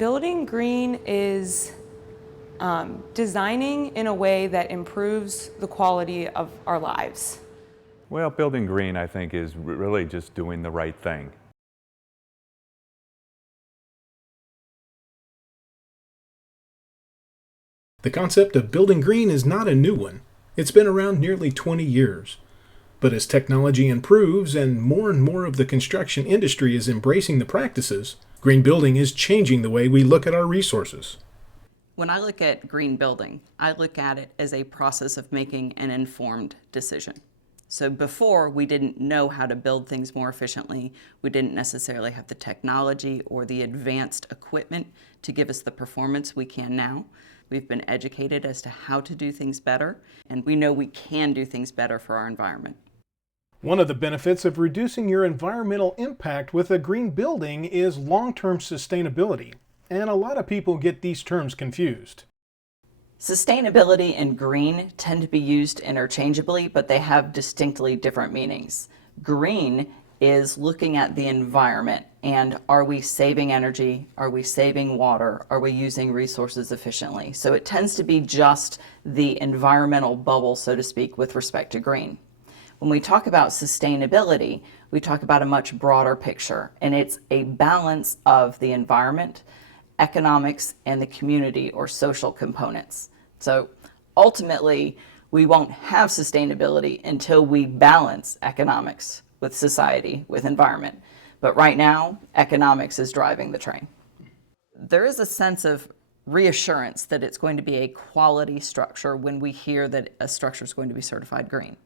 Building green is designing in a way that improves the quality of our lives. Well, building green, I think, is really just doing the right thing. The concept of building green is not a new one. It's been around nearly 20 years. But as technology improves and more of the construction industry is embracing the practices, green building is changing the way we look at our resources. When I look at green building, I look at it as a process of making an informed decision. So before, we didn't know how to build things more efficiently. We didn't necessarily have the technology or the advanced equipment to give us the performance we can now. We've been educated as to how to do things better, and we know we can do things better for our environment. One of the benefits of reducing your environmental impact with a green building is long-term sustainability, and a lot of people get these terms confused. Sustainability and green tend to be used interchangeably, but they have distinctly different meanings. Green is looking at the environment and are we saving energy? Are we saving water? Are we using resources efficiently? So it tends to be just the environmental bubble, so to speak, with respect to green. When we talk about sustainability, we talk about a much broader picture, and it's a balance of the environment, economics, and the community or social components. So ultimately, we won't have sustainability until we balance economics with society, with environment. But right now, economics is driving the train. There is a sense of reassurance that it's going to be a quality structure when we hear that a structure is going to be certified green.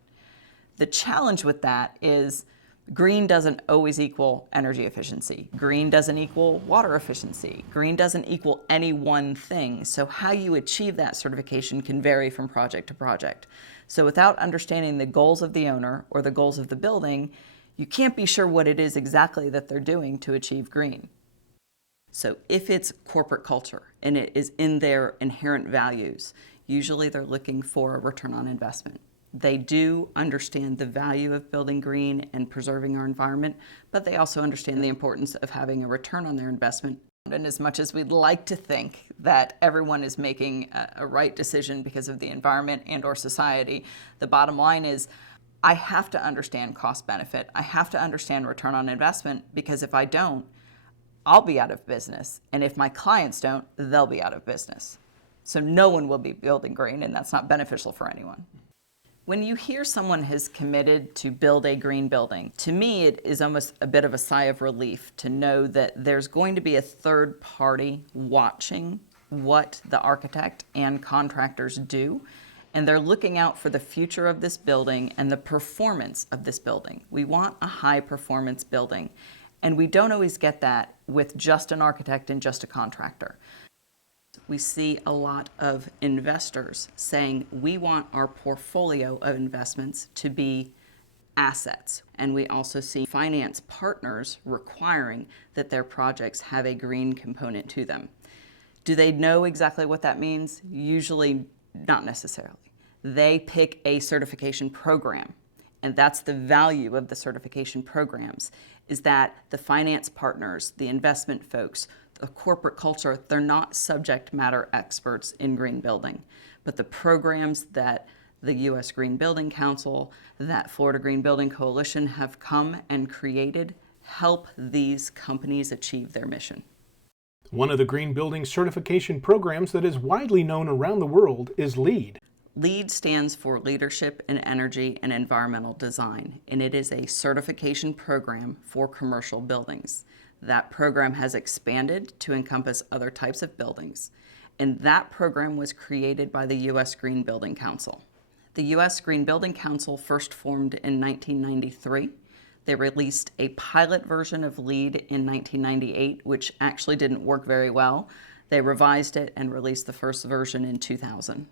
The challenge with that is green doesn't always equal energy efficiency. Green doesn't equal water efficiency. Green doesn't equal any one thing. So how you achieve that certification can vary from project to project. So without understanding the goals of the owner or the goals of the building, you can't be sure what it is exactly that they're doing to achieve green. So if it's corporate culture and it is in their inherent values, usually they're looking for a return on investment. They do understand the value of building green and preserving our environment, but they also understand the importance of having a return on their investment. And as much as we'd like to think that everyone is making a right decision because of the environment and or society, the bottom line is I have to understand cost benefit. I have to understand return on investment, because if I don't, I'll be out of business. And if my clients don't, they'll be out of business. So no one will be building green, and that's not beneficial for anyone. When you hear someone has committed to build a green building, to me it is almost a bit of a sigh of relief to know that there's going to be a third party watching what the architect and contractors do, and they're looking out for the future of this building and the performance of this building. We want a high performance building, and we don't always get that with just an architect and just a contractor. We see a lot of investors saying we want our portfolio of investments to be assets. And we also see finance partners requiring that their projects have a green component to them. Do they know exactly what that means? Usually not necessarily. They pick a certification program, and that's the value of the certification programs, is that the finance partners, the investment folks, the corporate culture, they're not subject matter experts in green building, but the programs that the U.S. Green Building Council, that Florida Green Building Coalition have come and created help these companies achieve their mission. One of the green building certification programs that is widely known around the world is LEED. LEED stands for Leadership in Energy and Environmental Design, and it is a certification program for commercial buildings. That program has expanded to encompass other types of buildings, and that program was created by the U.S. Green Building Council. The U.S. Green Building Council first formed in 1993. They released a pilot version of LEED in 1998, which actually didn't work very well. They revised it and released the first version in 2000.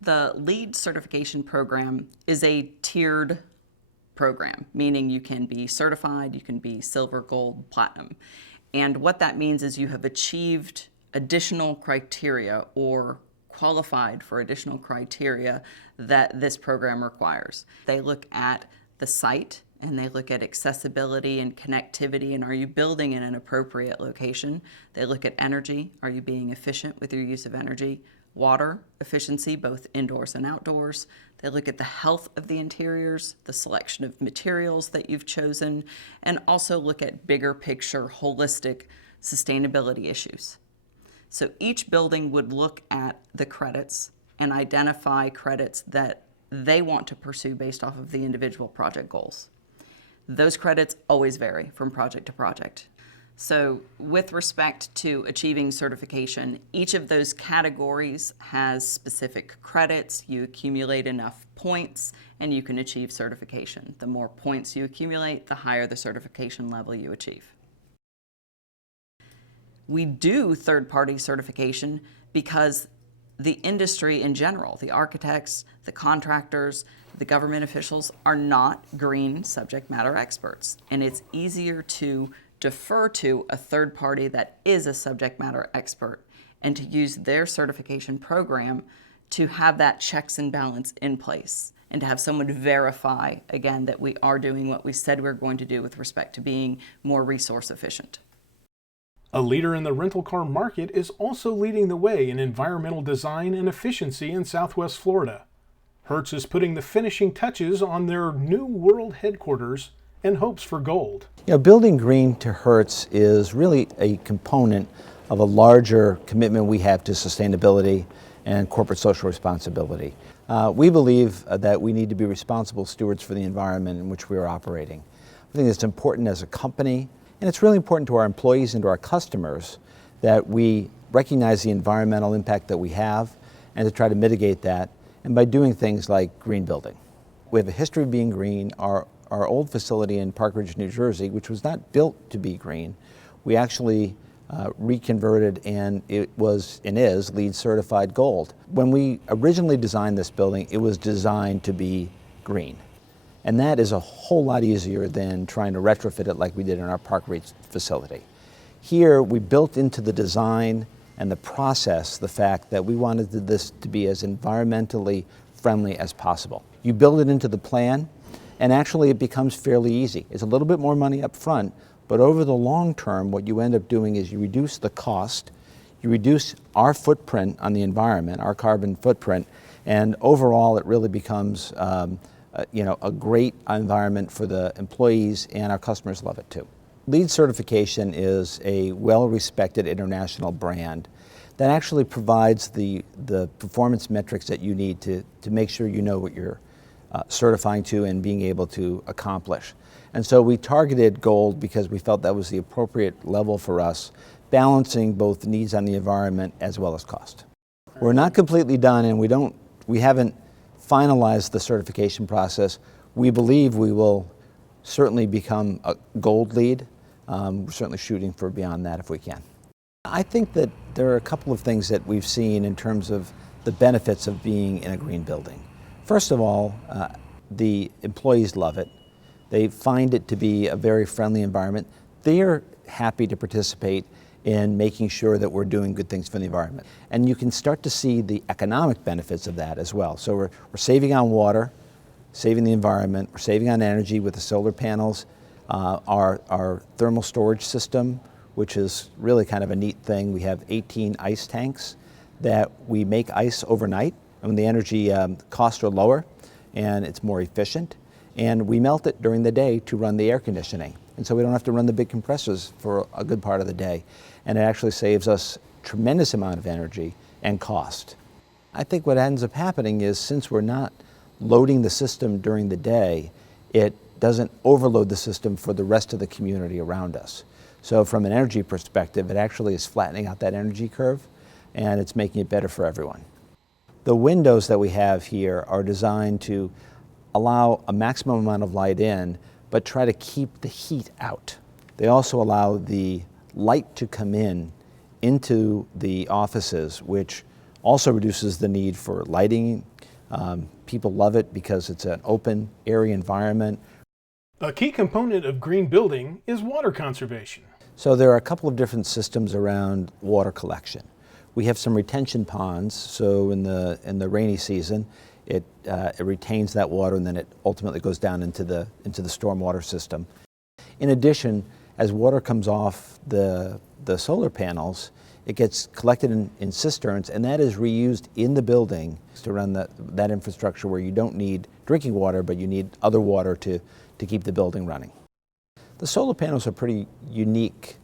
The LEED certification program is a tiered program, meaning you can be certified, you can be silver, gold, platinum. And what that means is you have achieved additional criteria or qualified for additional criteria that this program requires. They look at the site and they look at accessibility and connectivity, and are you building in an appropriate location? They look at energy. Are you being efficient with your use of energy? Water efficiency, both indoors and outdoors. They look at the health of the interiors, the selection of materials that you've chosen, and also look at bigger picture, holistic sustainability issues. So each building would look at the credits and identify credits that they want to pursue based off of the individual project goals. Those credits always vary from project to project. So with respect to achieving certification, each of those categories has specific credits. You accumulate enough points and you can achieve certification. The more points you accumulate, the higher the certification level you achieve. We do third-party certification because the industry in general, the architects, the contractors, the government officials are not green subject matter experts. And it's easier to defer to a third party that is a subject matter expert and to use their certification program to have that checks and balance in place and to have someone verify, again, that we are doing what we said we're going to do with respect to being more resource efficient. A leader in the rental car market is also leading the way in environmental design and efficiency in Southwest Florida. Hertz is putting the finishing touches on their new world headquarters and hopes for gold. You know, building green to Hertz is really a component of a larger commitment we have to sustainability and corporate social responsibility. We believe that we need to be responsible stewards for the environment in which we are operating. I think it's important as a company, and it's really important to our employees and to our customers that we recognize the environmental impact that we have and to try to mitigate that, and by doing things like green building. We have a history of being green. Our old facility in Park Ridge, New Jersey, which was not built to be green, we actually reconverted, and it was and is LEED certified gold. When we originally designed this building, it was designed to be green. And that is a whole lot easier than trying to retrofit it like we did in our Park Ridge facility. Here, we built into the design and the process the fact that we wanted this to be as environmentally friendly as possible. You build it into the plan, and actually it becomes fairly easy. It's a little bit more money up front, but over the long term, what you end up doing is you reduce the cost, you reduce our footprint on the environment, our carbon footprint, and overall it really becomes a great environment for the employees, and our customers love it too. LEED certification is a well-respected international brand that actually provides the performance metrics that you need to make sure you know what you're certifying to and being able to accomplish. And so we targeted gold because we felt that was the appropriate level for us, balancing both the needs on the environment as well as cost. We're not completely done, and we haven't finalized the certification process. We believe we will certainly become a gold LEED. We're certainly shooting for beyond that if we can. I think that there are a couple of things that we've seen in terms of the benefits of being in a green building. First of all, the employees love it. They find it to be a very friendly environment. They are happy to participate in making sure that we're doing good things for the environment. And you can start to see the economic benefits of that as well. So we're saving on water, saving the environment, we're saving on energy with the solar panels, our thermal storage system, which is really kind of a neat thing. We have 18 ice tanks that we make ice overnight, and when the energy costs are lower and it's more efficient. And we melt it during the day to run the air conditioning. And so we don't have to run the big compressors for a good part of the day. And it actually saves us a tremendous amount of energy and cost. I think what ends up happening is, since we're not loading the system during the day, it doesn't overload the system for the rest of the community around us. So from an energy perspective, it actually is flattening out that energy curve, and it's making it better for everyone. The windows that we have here are designed to allow a maximum amount of light in, but try to keep the heat out. They also allow the light to come into the offices, which also reduces the need for lighting. People love it because it's an open, airy environment. A key component of green building is water conservation. So there are a couple of different systems around water collection. We have some retention ponds, so in the rainy season, It retains that water, and then it ultimately goes down into the stormwater system. In addition, as water comes off the solar panels, it gets collected in cisterns, and that is reused in the building to run that infrastructure where you don't need drinking water, but you need other water to keep the building running. The solar panels are a pretty unique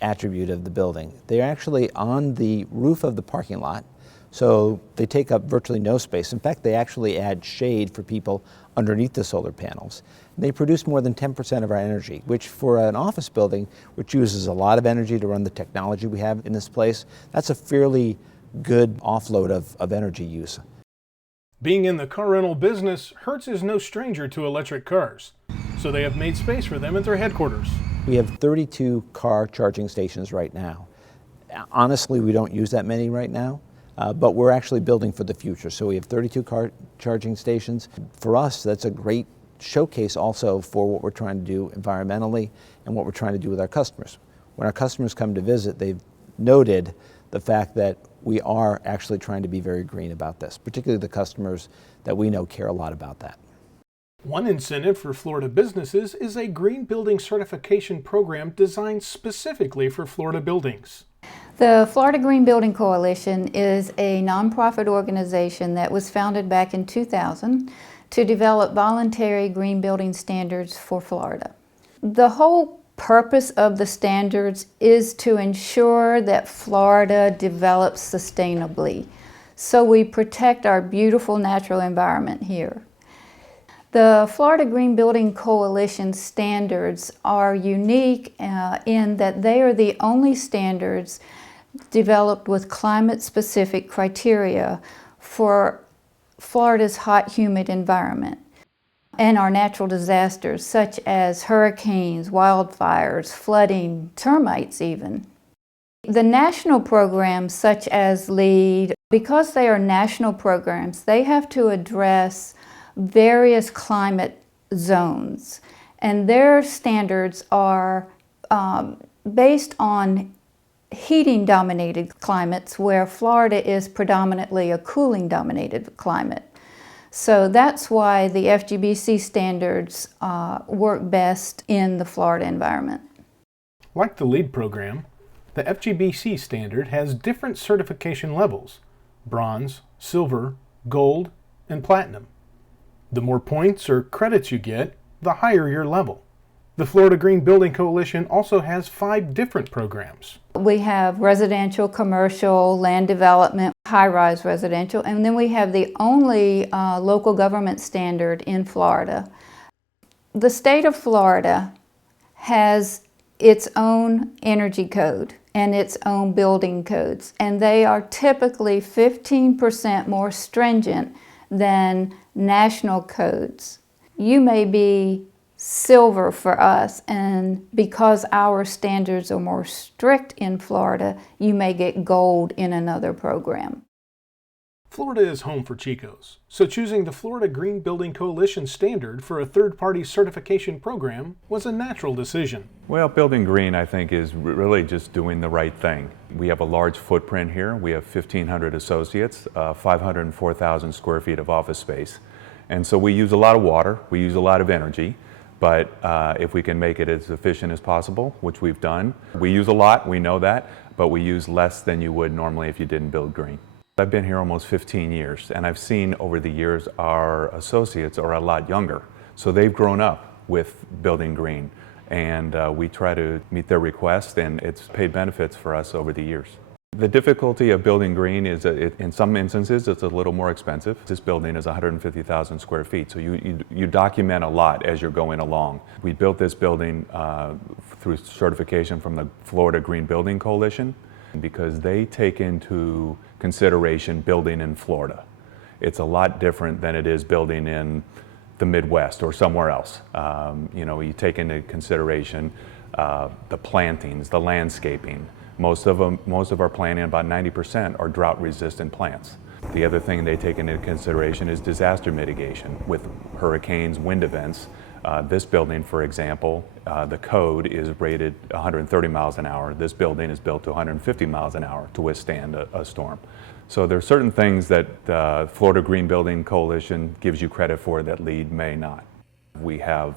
attribute of the building. They're actually on the roof of the parking lot, so they take up virtually no space. In fact, they actually add shade for people underneath the solar panels. They produce more than 10% of our energy, which for an office building, which uses a lot of energy to run the technology we have in this place, that's a fairly good offload of energy use. Being in the car rental business, Hertz is no stranger to electric cars, so they have made space for them at their headquarters. We have 32 car charging stations right now. Honestly, we don't use that many right now, but we're actually building for the future. So we have 32 car charging stations. For us, that's a great showcase also for what we're trying to do environmentally and what we're trying to do with our customers. When our customers come to visit, they've noted the fact that we are actually trying to be very green about this, particularly the customers that we know care a lot about that. One incentive for Florida businesses is a green building certification program designed specifically for Florida buildings. The Florida Green Building Coalition is a nonprofit organization that was founded back in 2000 to develop voluntary green building standards for Florida. The whole purpose of the standards is to ensure that Florida develops sustainably, so we protect our beautiful natural environment here. The Florida Green Building Coalition standards are unique in that they are the only standards developed with climate-specific criteria for Florida's hot, humid environment and our natural disasters such as hurricanes, wildfires, flooding, termites even. The national programs such as LEED, because they are national programs, they have to address various climate zones, and their standards are based on heating-dominated climates where Florida is predominantly a cooling-dominated climate. So that's why the FGBC standards work best in the Florida environment. Like the LEED program, the FGBC standard has different certification levels: bronze, silver, gold, and platinum. The more points or credits you get, the higher your level. The Florida Green Building Coalition also has 5 different programs. We have residential, commercial, land development, high-rise residential, and then we have the only local government standard in Florida. The state of Florida has its own energy code and its own building codes, and they are typically 15% more stringent than national codes. You may be silver for us, and because our standards are more strict in Florida, you may get gold in another program. Florida is home for Chicos, so choosing the Florida Green Building Coalition standard for a third-party certification program was a natural decision. Well, building green, I think, is really just doing the right thing. We have a large footprint here. We have 1,500 associates, 504,000 square feet of office space. And so we use a lot of water, we use a lot of energy, but if we can make it as efficient as possible, which we've done. We use a lot, we know that, but we use less than you would normally if you didn't build green. I've been here almost 15 years, and I've seen over the years our associates are a lot younger. So they've grown up with building green, and we try to meet their requests, and it's paid benefits for us over the years. The difficulty of building green is that in some instances it's a little more expensive. This building is 150,000 square feet, so you document a lot as you're going along. We built this building through certification from the Florida Green Building Coalition because they take into consideration building in Florida. It's a lot different than it is building in the Midwest or somewhere else. You take into consideration the plantings, the landscaping. Most of our planting, about 90%, are drought-resistant plants. The other thing they take into consideration is disaster mitigation with hurricanes, wind events. This building, for example, the code is rated 130 miles an hour. This building is built to 150 miles an hour to withstand a storm. So there are certain things that Florida Green Building Coalition gives you credit for that LEED may not. We have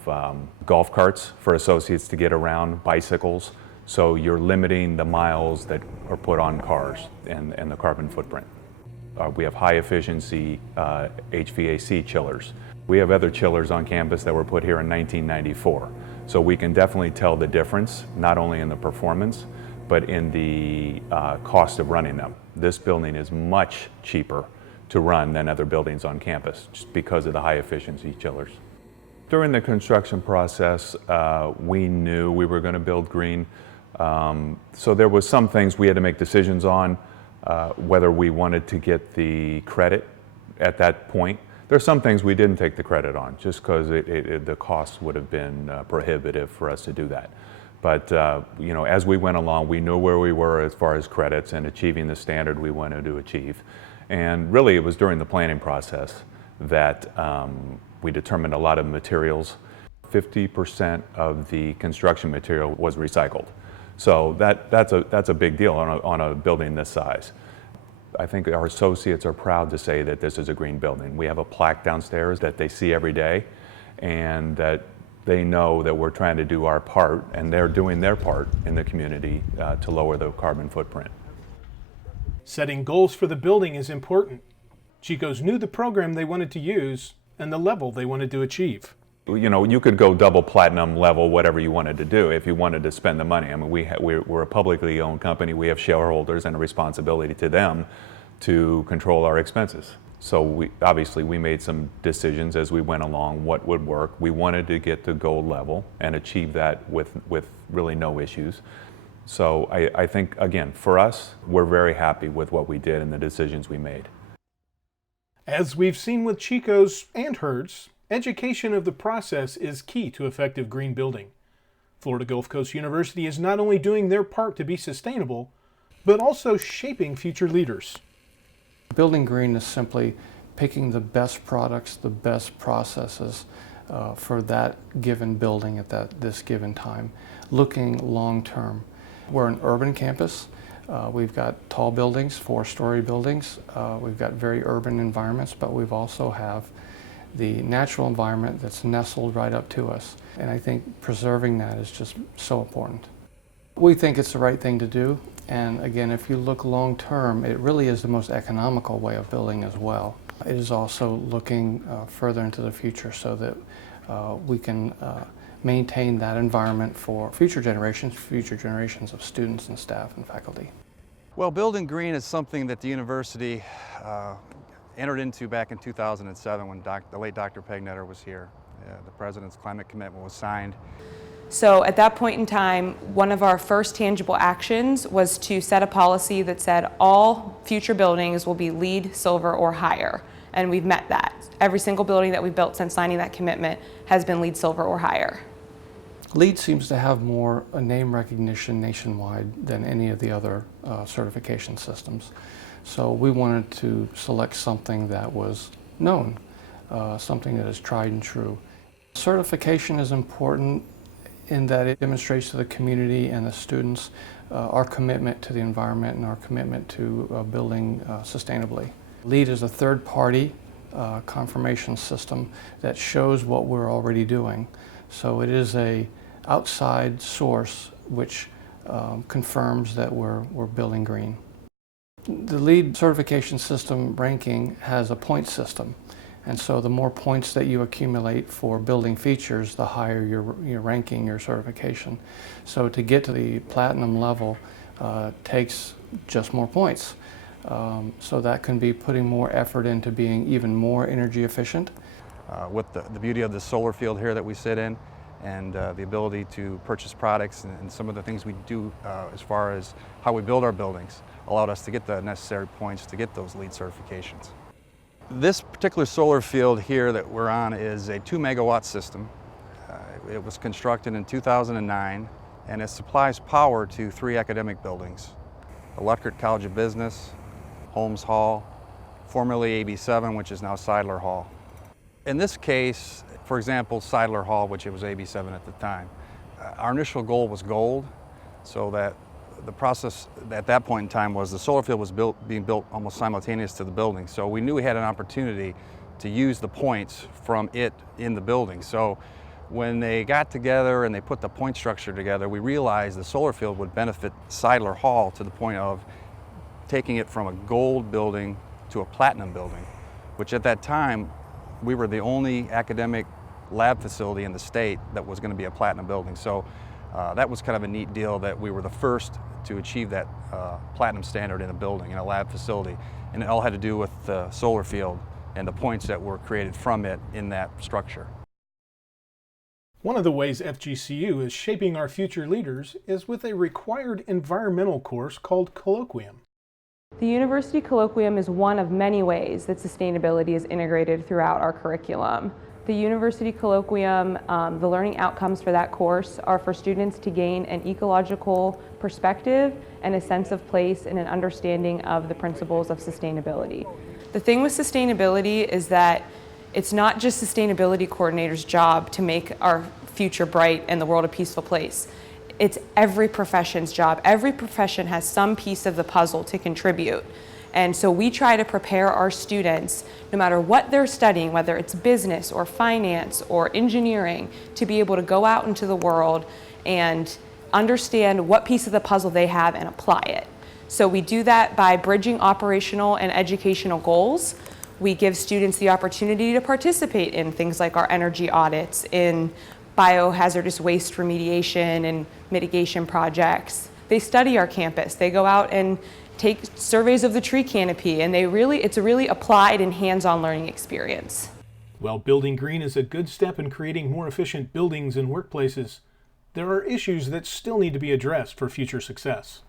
golf carts for associates to get around, bicycles, so you're limiting the miles that are put on cars and the carbon footprint. We have high efficiency HVAC chillers. We have other chillers on campus that were put here in 1994. So we can definitely tell the difference, not only in the performance, but in the cost of running them. This building is much cheaper to run than other buildings on campus, just because of the high efficiency chillers. During the construction process, we knew we were going to build green. So there was some things we had to make decisions on, whether we wanted to get the credit at that point. There's some things we didn't take the credit on, just because the cost would have been prohibitive for us to do that. But you know, as we went along, we knew where we were as far as credits and achieving the standard we wanted to achieve. And really, it was during the planning process that we determined a lot of materials. 50% of the construction material was recycled. So that's a big deal on a building this size. I think our associates are proud to say that this is a green building. We have a plaque downstairs that they see every day, and that they know that we're trying to do our part, and they're doing their part in the community to lower the carbon footprint. Setting goals for the building is important. Chico's knew the program they wanted to use and the level they wanted to achieve. You know, you could go double platinum level, whatever you wanted to do if you wanted to spend the money. I mean, we're a publicly owned company. We have shareholders and a responsibility to them to control our expenses. So obviously we made some decisions as we went along what would work. We wanted to get to gold level and achieve that with really no issues. So I think, again, for us, we're very happy with what we did and the decisions we made. As we've seen with Chico's and Hertz, education of the process is key to effective green building. Florida Gulf Coast University is not only doing their part to be sustainable, but also shaping future leaders. Building green is simply picking the best products, the best processes for that given building at this given time, looking long term. We're an urban campus. We've got tall buildings, 4-story buildings. We've got very urban environments, but we've also have the natural environment that's nestled right up to us. And I think preserving that is just so important. We think it's the right thing to do. And again, if you look long term, it really is the most economical way of building as well. It is also looking further into the future so that we can maintain that environment for future generations of students and staff and faculty. Well, building green is something that the university entered into back in 2007 when the late Dr. Pegnetter was here. The President's climate commitment was signed. So at that point in time, one of our first tangible actions was to set a policy that said all future buildings will be LEED, silver, or higher. And we've met that. Every single building that we've built since signing that commitment has been LEED, silver, or higher. LEED seems to have more name recognition nationwide than any of the other certification systems. So we wanted to select something that was known, something that is tried and true. Certification is important in that it demonstrates to the community and the students our commitment to the environment and our commitment to building sustainably. LEED is a third-party confirmation system that shows what we're already doing. So it is a outside source which confirms that we're building green. The LEED certification system ranking has a point system, and so the more points that you accumulate for building features, the higher your ranking, your certification. So to get to the platinum level takes just more points. So that can be putting more effort into being even more energy efficient. With the beauty of the solar field here that we sit in, and the ability to purchase products and some of the things we do as far as how we build our buildings allowed us to get the necessary points to get those LEED certifications. This particular solar field here that we're on is a 2-megawatt system. It was constructed in 2009, and it supplies power to 3 academic buildings: the Roughcut College of Business, Holmes Hall, formerly AB7, which is now Seidler Hall. In this case, for example, Seidler Hall, which it was AB7 at the time, our initial goal was gold, so that the process at that point in time was the solar field was being built almost simultaneous to the building. So we knew we had an opportunity to use the points from it in the building. So when they got together and they put the point structure together, we realized the solar field would benefit Seidler Hall to the point of taking it from a gold building to a platinum building, which at that time we were the only academic lab facility in the state that was going to be a platinum building. So that was kind of a neat deal that we were the first to achieve that platinum standard in a building, in a lab facility. And it all had to do with the solar field and the points that were created from it in that structure. One of the ways FGCU is shaping our future leaders is with a required environmental course called Colloquium. The University Colloquium is one of many ways that sustainability is integrated throughout our curriculum. The University Colloquium, the learning outcomes for that course are for students to gain an ecological perspective and a sense of place and an understanding of the principles of sustainability. The thing with sustainability is that it's not just sustainability coordinators' job to make our future bright and the world a peaceful place. It's every profession's job. Every profession has some piece of the puzzle to contribute. And so we try to prepare our students, no matter what they're studying, whether it's business or finance or engineering, to be able to go out into the world and understand what piece of the puzzle they have and apply it. So we do that by bridging operational and educational goals. We give students the opportunity to participate in things like our energy audits, in biohazardous waste remediation and mitigation projects. They study our campus. They go out and take surveys of the tree canopy, and it's a really applied and hands-on learning experience. While building green is a good step in creating more efficient buildings and workplaces, there are issues that still need to be addressed for future success.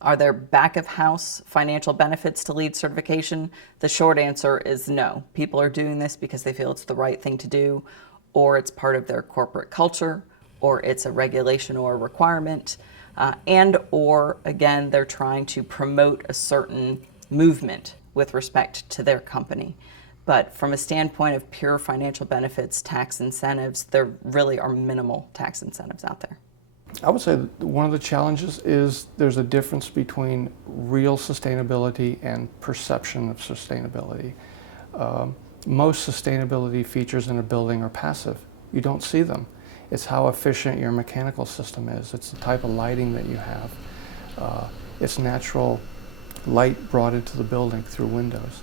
Are there back-of-house financial benefits to LEED certification? The short answer is no. People are doing this because they feel it's the right thing to do, or it's part of their corporate culture, or it's a regulation or a requirement, or again, they're trying to promote a certain movement with respect to their company. But from a standpoint of pure financial benefits, tax incentives, there really are minimal tax incentives out there. I would say that one of the challenges is there's a difference between real sustainability and perception of sustainability. Most sustainability features in a building are passive. You don't see them. It's how efficient your mechanical system is. It's the type of lighting that you have. It's natural light brought into the building through windows.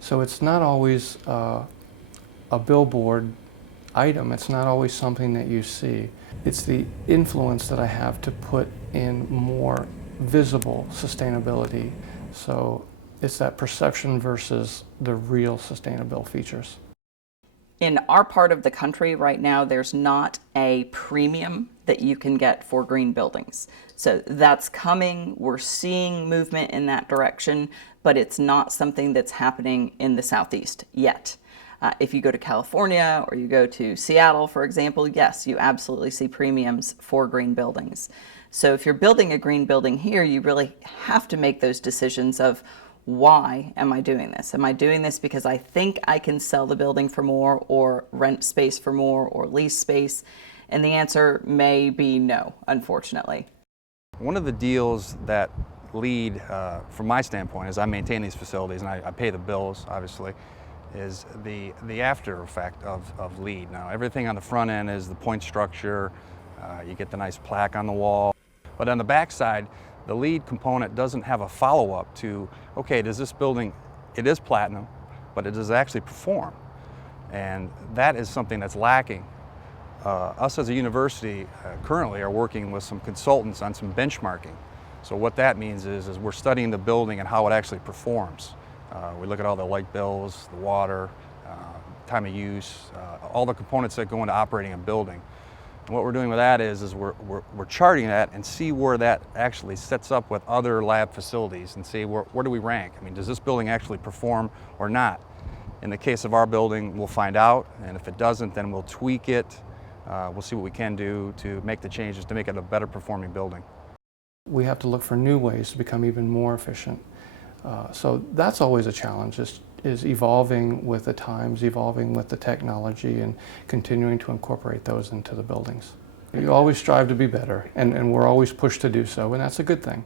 So it's not always a billboard item. It's not always something that you see. It's the influence that I have to put in more visible sustainability. So it's that perception versus the real sustainable features. In our part of the country right now, there's not a premium that you can get for green buildings. So that's coming. We're seeing movement in that direction, but it's not something that's happening in the Southeast yet. If you go to California or you go to Seattle, for example, yes, you absolutely see premiums for green buildings. So if you're building a green building here, you really have to make those decisions of, why am I doing this? Am I doing this because I think I can sell the building for more, or rent space for more, or lease space? And the answer may be no, unfortunately. One of the deals that LEED, from my standpoint, as I maintain these facilities and I pay the bills, obviously, is the after effect of LEED. Now, everything on the front end is the point structure. You get the nice plaque on the wall. But on the back side, the LEED component doesn't have a follow-up to, okay, does this building, it is platinum, but it does actually perform. And that is something that's lacking. Us as a university currently are working with some consultants on some benchmarking. So what that means is we're studying the building and how it actually performs. We look at all the light bills, the water, time of use, all the components that go into operating a building. And what we're doing with that is we're charting that and see where that actually sets up with other lab facilities and see where do we rank. I mean, does this building actually perform or not? In the case of our building, we'll find out, and if it doesn't, then we'll tweak it. We'll see what we can do to make the changes to make it a better performing building. We have to look for new ways to become even more efficient. So that's always a challenge, is is evolving with the times, evolving with the technology, and continuing to incorporate those into the buildings. You always strive to be better, and we're always pushed to do so, and that's a good thing.